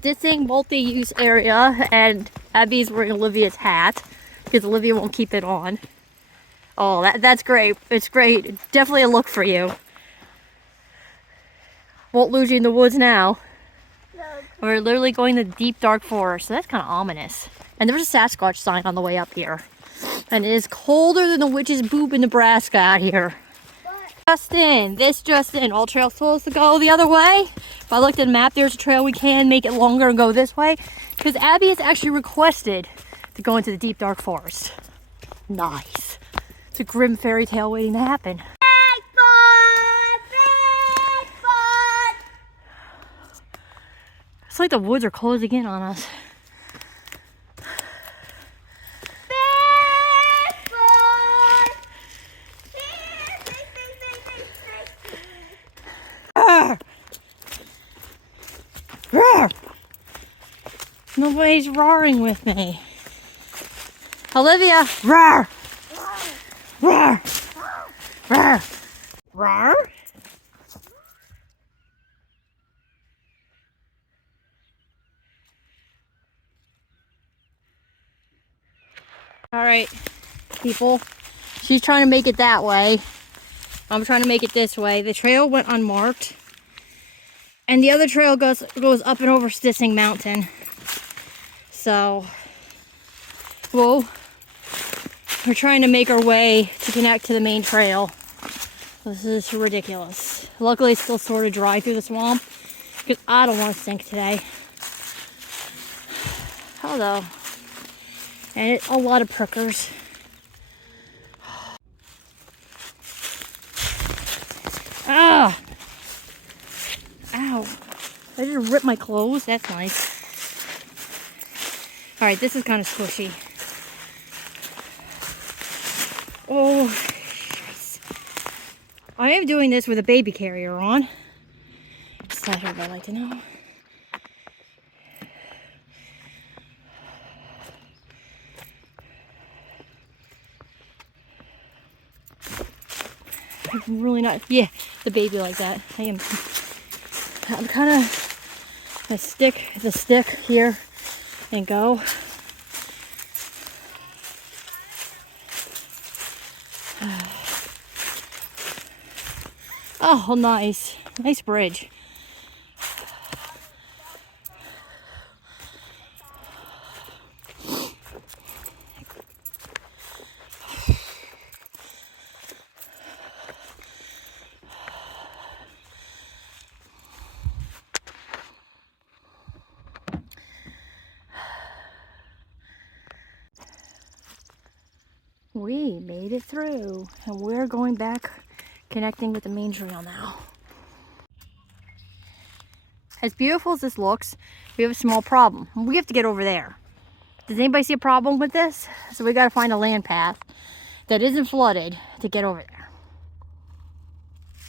Stissing multi-use area, and Abby's wearing Olivia's hat because Olivia won't keep it on. Oh, that's great. It's great. Definitely a look for you. Won't lose you in the woods now. No. We're literally going to deep dark forest, so that's kind of ominous. And there's a Sasquatch sign on the way up here. And it is colder than the witch's boob in Nebraska out here. Just in. All trails supposed to go the other way. If I looked at the map, there's a trail we can make it longer and go this way. Because Abby has actually requested to go into the deep dark forest. Nice. It's a grim fairy tale waiting to happen. Bigfoot! It's like the woods are closing in on us. Roar! Nobody's roaring with me. Olivia, roar! Roar! Roar! Roar! All right, people. She's trying to make it that way. I'm trying to make it this way. The trail went unmarked. And the other trail goes up and over Stissing Mountain. So, we're trying to make our way to connect to the main trail. This is ridiculous. Luckily, it's still sort of dry through the swamp because I don't want to sink today. Hello. And a lot of prickers. Ah! Ow. I just ripped my clothes. That's nice. Alright, this is kind of squishy. Oh, nice. I am doing this with a baby carrier on. Just thought everybody like to know. I'm really not, yeah, the baby like that. I'm kind of gonna stick the stick here and go. Oh, nice. Nice bridge. We made it through, and we're going back, connecting with the main trail now. As beautiful as this looks, we have a small problem. We have to get over there. Does anybody see a problem with this? So we gotta find a land path that isn't flooded to get over there.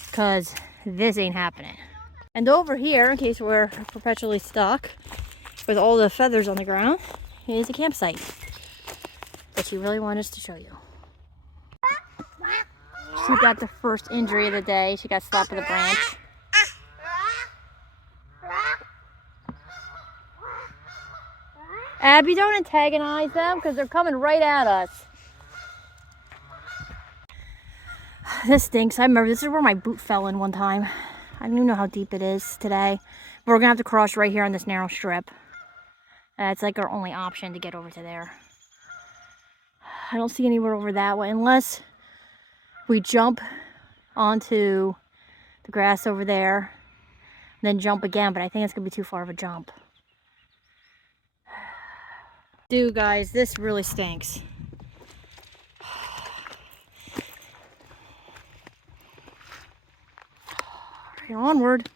Because this ain't happening. And over here, in case we're perpetually stuck with all the feathers on the ground, is a campsite that she really wanted us to show you. She got the first injury of the day. She got slapped with a branch. Abby, don't antagonize them because they're coming right at us. This stinks. I remember this is where my boot fell in one time. I don't even know how deep it is today. But we're gonna have to cross right here on this narrow strip. It's like our only option to get over to there. I don't see anywhere over that way unless we jump onto the grass over there, then jump again, but I think it's gonna be too far of a jump. Dude, guys, this really stinks. Onward.